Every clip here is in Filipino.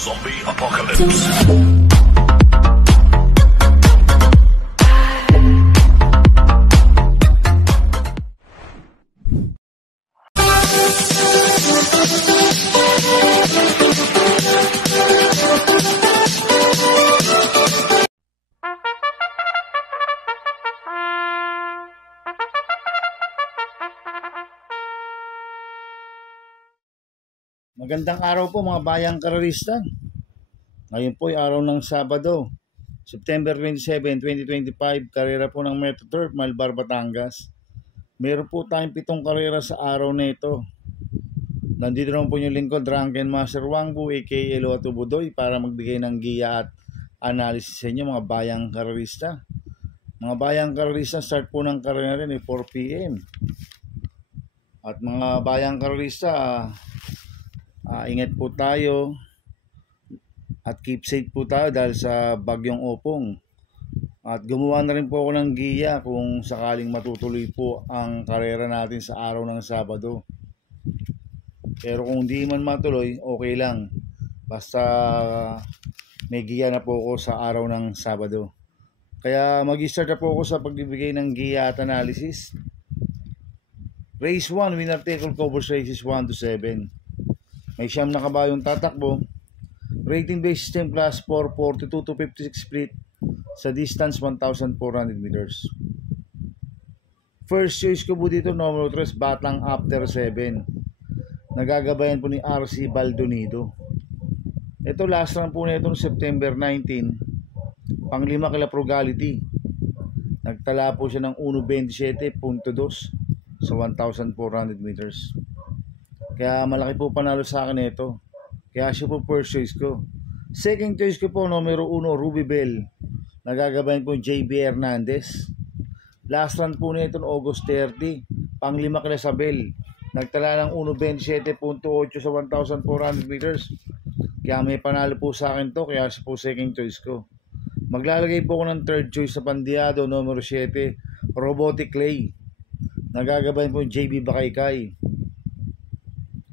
Zombie Apocalypse. Magandang araw po mga bayang karerista. Ngayon po ay araw ng Sabado, September 27, 2025, karera po ng Metro Turf, Malbar, Batangas. Meron po tayong 7 karera sa araw na ito. Nandito naman po yung lingkod, Drunken Master Wangbu, aka Eloato Budoy, para magbigay ng giya at analysis sa inyo mga bayang karerista. Mga bayang karerista, start po ng karera rin ay 4 PM. At mga bayang karerista, ingat po tayo at keep safe po tayo dahil sa bagyong Opong. At gumawa na rin po ako ng giya kung sakaling matutuloy po ang karera natin sa araw ng Sabado. Pero kung di man matuloy, okay lang. Basta may giya na po ako sa araw ng Sabado. Kaya mag-start na po ako sa pagbibigay ng giya at analysis. Race 1, winner take all covers races 1 to 7. May siyam na kabayong tatakbo. Rating based system class 4, 42 to 56 split sa distance 1,400 meters. First choice ko po dito, numero 3, Batang After 7. Nagagabayan po ni RC Baldonido. Ito last run po na ito noong September 19. Pang-5 kila Frugality. Nagtala po siya ng 1.27.2 sa 1,400 meters. Kaya malaki po panalo sa akin ito. Kaya siya po first choice ko. Second choice ko po, numero 1, Ruby Bell. Nagagabayan po JB Hernandez. Last run po nito August 30. Pang-5 kila Sabel. Nagtala ng 1.27.8 sa 1,400 meters. Kaya may panalo po sa akin to. Kaya siya po second choice ko. Maglalagay po ako ng third choice sa Pandiado, numero 7, Robotic Clay. Nagagabayan po JB Bakaykay.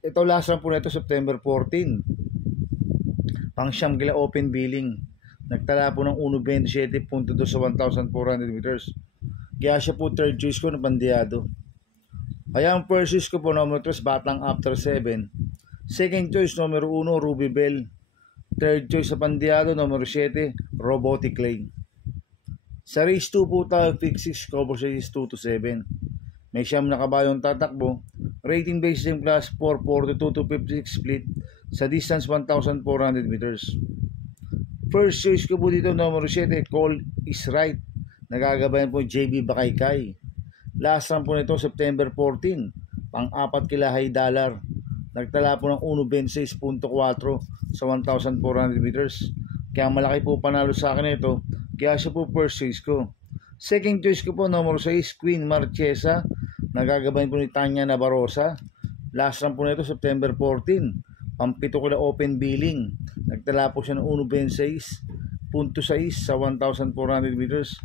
Ito last run po na ito September 14. Pang-siyam kila Open Billing. Nagtala po ng 1.27.2 sa 1,400 meters. Kaya siya po third choice ko na Pandiado. Kaya ang first choice ko po numero 3, Batang After 7. Second choice numero 1, Ruby Bell. Third choice sa Pandiado numero 7, Robotic Clay. Sa race 2 po tayo, fix 6 cover races 2 to 7. May siyam na kabayong tatakbo. Rating based system class 4, 42 to 56 split sa distance 1,400 meters. First choice ko po dito, numero 7, Call is Right. Nagagabayan po JB Bakaykay. Last run po nito September 14. Pang-4 kila High Dollar. Nagtala po ng 1.26.4 sa 1,400 meters. Kaya malaki po panalo sa akin ito. Kaya siya po first choice ko. Second choice ko po, numero 6, Queen Marchesa. Nagagabayan po ni Tanya Nabarosa. Last run po nito September 14. Pang-7 kila Open Billing. Nagtala po siya ng 1.6.6 sa 1,400 meters.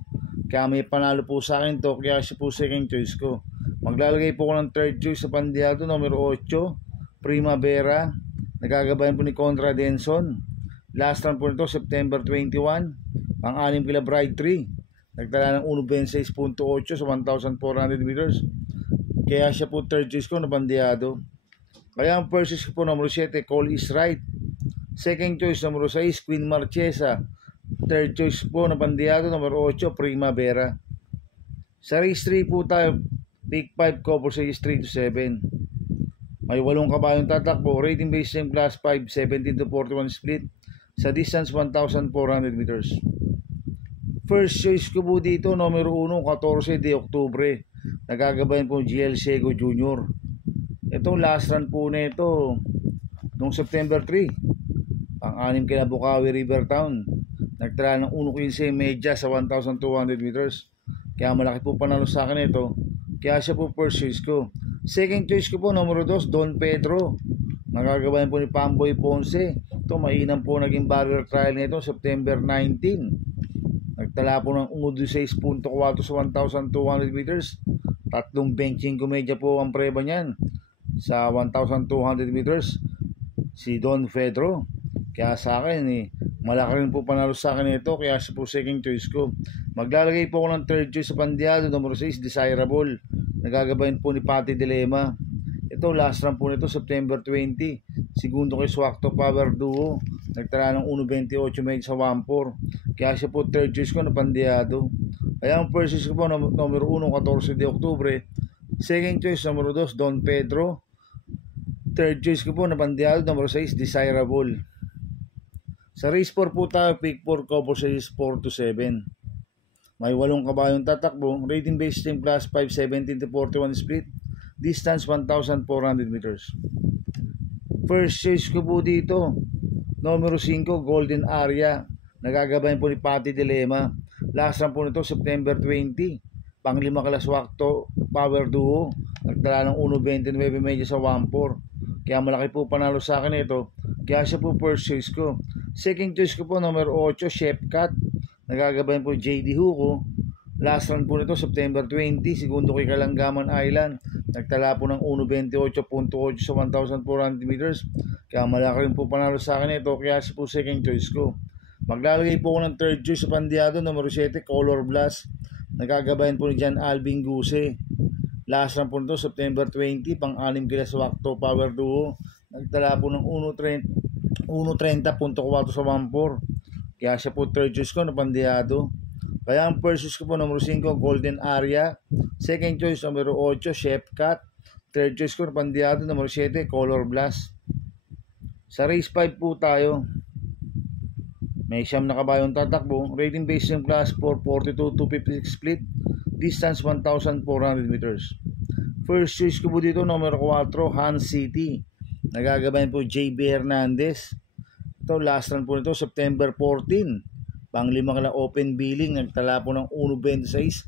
Kaya may panalo po sa akin to. Kaya siya po second choice ko. Maglalagay po ko ng third choice sa Pandiado, numero 8, Primavera. Nagagabayan po ni Contra Denson. Last run po nito September 21. Pang-6 kila Bride 3. Nagtala ng 1.6.8 sa 1,400 meters. Kaya siya po third choice ko na Pandiado. Kaya ang first choice ko po numero 7, Call is Right. Second choice numero 6, Queen Marchesa. Third choice po na Pandiado numero 8, Primavera. Sa race 3 po tayo, pick 5 cover races 3 to 7. May 8 kabayong tatakbo. Rating based system class 5, 17 to 41 split sa distance 1,400 meters. First choice ko po dito, numero 1, 14 de Oktubre. Nagagabayan po GL Sego Jr. Itong last run po na ito noong September 3. Pang-6 kila Bukawi Rivertown. Nagtala ng 1.15 medya sa 1,200 meters. Kaya malaki po panalo sa akin ito. Kaya siya po first choice ko. Second choice ko po, numero 2, Don Pedro. Nagagabayan po ni Pamboy Ponce. Ito, mainam po naging barrier trial nito September 19. Nagtala po ng 1.16.4 sa 1,200 meters. 3 benching komedya po ang preba niyan. Sa 1,200 meters, si Don Pedro. Kaya sa akin malaki rin po panalo sa akin ito, kaya siya po second choice ko. Maglalagay po ako ng third choice sa Pandiado, number 6, Desirable. Nagagabayan po ni Patty Dilema. Ito, last run po nito, September 20. Segundo kay Swakto Power Duo. Nagtala ng 1.28 medyo sa 1.4. Kaya siya po third choice ko na Pandiado. Kaya ang first choice ko po, number 1, 14 de Oktubre. Second choice, number 2, Don Pedro. Third choice ko po na Pandiado, number 6, Desirable. Sa race 4 po tayo, pick 4, cover series 4 to 7. May 8 kabayong tatakbo. Rating base team class 5, 17 to 41 split. Distance 1,400 meters. First choice ko po dito, numero 5, Golden Aria. Nagagabayan po ni Patty Dilema. Last run po nito, September 20. Pang-5 kala Swakto Power Duo. Nagtala ng 1.29 medyo sa 1.4. Kaya malaki po panalo sa akin ito. Kaya siya po first choice ko. Second choice ko po, number 8, Chef Cat. Nagagabayan po JD Hugo. Last run po nito, September 20. Segundo kay Kalangaman Island. Nagtala po ng 1.28.8 sa 1,400 meters. Kaya malaki rin po panalo sa akin ito. Kaya siya po second choice ko. Maglalagay po ako ng third choice sa Pandiado, number 7, Color Blast. Nagagabayan po ni Jan Alvin Guse. Last run po nito, September 20. Pang-6 kila Swakto Power Duo. Nagtala po ng 1.30.4 sa 1.4. Kaya siya po third choice ko na Pandiado. Kaya ang first choice ko po, number 5, Golden Aria. Second choice, number 8, Chef Cat. Third choice ko na Pandiado, number 7, Color Blast. Sa race 5 po tayo. May 9 na kabayong tatakbo. Rating base ng class 4, 42 to 56 split. Distance 1,400 meters. First choice ko po dito, number 4, Han City. Nagagabayan po JB Hernandez. Ito, last run po nito, September 14. Pang-5 kala open billing. Nagtala po ng 1.26.6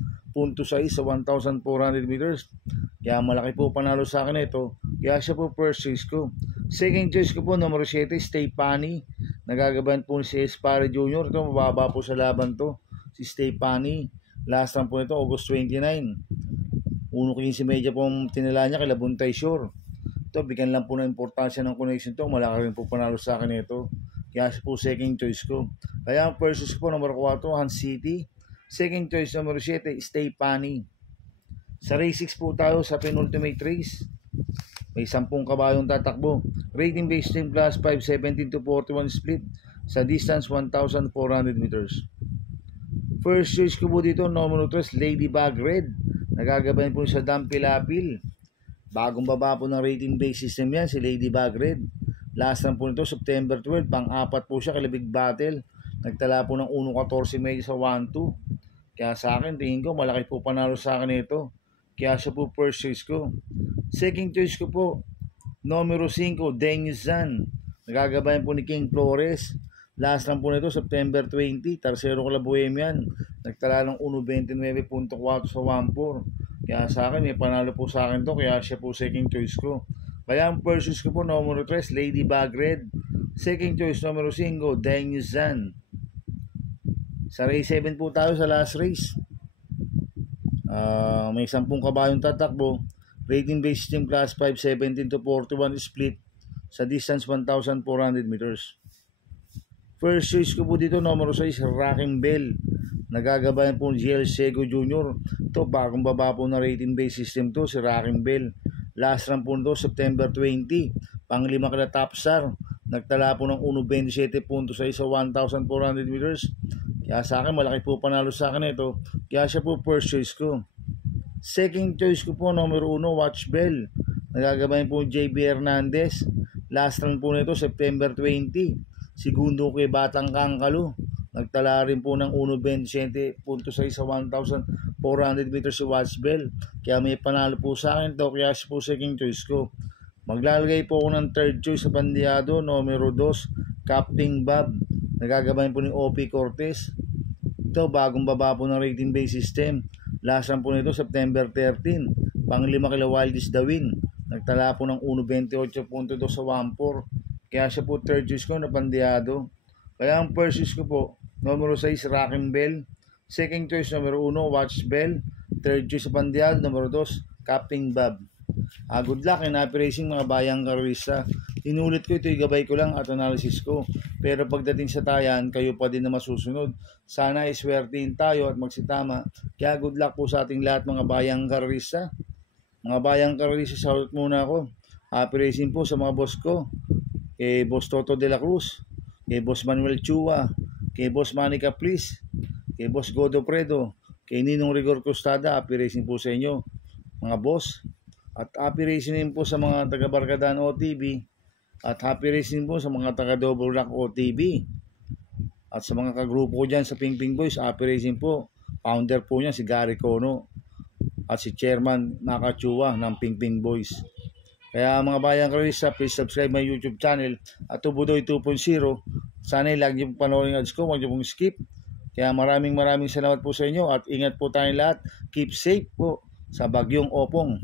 sa 1,400 meters. Kaya malaki po panalo sa akin ito. Kaya siya po first choice ko. Second choice ko po, number 7, Stay Pani. Nagagabayan po si Espare Jr. Ito, mababa po sa laban to. Si Stay Pani. Last run po nito, August 29. 1.15 medya po tinala niya kay Labuntay Shore. Ito, bigyan lang po ng importansya ng connection to. Malaki rin po panalo sa akin ito. Kaya po second choice ko. Kaya ang first choice ko, number 4, Han City. Second choice, number 7, Stay Pani. Sa race 6 po tayo sa penultimate race. May 10 kabayong tatakbo. Rating base team class 5, 17 to 41 split. Sa distance 1,400 meters. First choice ko po dito, number 3, Ladybug Red. Nagagabayan po sa Dampilapil. Bagong baba po ng rating base system yan, si Ladybug Red. Last run po nito, September 12. Pang-4 po siya kay Big Battle. Nagtala po ng 1.14 medyo sa 1.2. Kaya sa akin, tingin ko, malaki po panalo sa akin ito. Kaya siya po first choice ko. Second choice ko po, numero 5, Dennis Zan. Nagagabayan po ni King Flores. Last run po nito, September 20. Tercero kala Bohemian. Nagtala ng 1.29.4 sa 1.4. Kaya sa akin, may panalo po sa akin to. Kaya siya po second choice ko. Kaya ang first choice ko po, numero 3, Ladybug Red. Second choice, numero 5, Dennis Zan. Sa race 7 po tayo sa last race. May 10 kabayong tatakbo. Rating base team class 5, 17 to 41 split. Sa distance 1,400 meters. First choice ko po dito, numero 6, Rocking Bell. Nagagabayan po si GL Sego Jr. Ito, bagong baba po na rating base system to, si Rocking Bell. Last run po nito, September 20. Pang-5 kala Tapsar. Nagtala po ng 1.27.6 sa 1,400 meters. Kaya sa akin, malaki po panalo sa akin ito. Kaya siya po first choice ko. Second choice ko po, numero 1, Watch Bell. Nagagabayan po JB Hernandez. Last run po nito, September 20. Segundo kay Batang Kangkalo. Nagtala rin po ng 1.27.6 sa 1,400 meters si Watch Bell. Kaya may panalo po sa akin to. Kaya siya po second choice ko. Maglalagay po ako ng third choice sa Pandiado, numero 2, Captain Bob. Nagagabayan po ni OP Cortez. Ito, bagong baba po ng rating base system. Last run po nito, September 13. Pang-5 kila Wildest Dawin. Nagtala po ng 1.28.2 sa 1.4. Kaya siya po third choice ko na Pandiado. Kaya ang first choice ko po, numero 6, Rocking Bell. Second choice, numero 1, Watch Bell. Third choice sa Pandiado, numero 2, Captain Bob. Good luck and happy racing mga bayang karista. Inulit ko ito, igabay ko lang at analysis ko. Pero pagdating sa tayan, kayo pa din na masusunod. Sana iswertihin tayo at magsitama. Kaya good luck po sa ating lahat mga bayang karista. Mga bayang karista, salut muna ako. Happy racing po sa mga boss ko. Kay Boss Toto de la Cruz, kay Boss Manuel Chua, kay Boss Manny Caplis, kay Boss Godo Predo, kay Ninong Rigor Costada. Happy racing po sa inyo mga boss. At happy racing din po sa mga taga Barkadaan OTV. At happy racing po sa mga taga Double Rock OTV. At sa mga kagrupo ko dyan sa Ping Ping Boys, happy racing po. Founder po niya si Gary Cono at si Chairman Nakachua ng Ping Ping Boys. Kaya mga bayang karista, please subscribe my YouTube channel at Tubudoy 2.0. Sana lagi niyo panoorin ads ko, huwag niyo pong skip. Kaya maraming salamat po sa inyo at ingat po tayong lahat. Keep safe po sa bagyong Opong.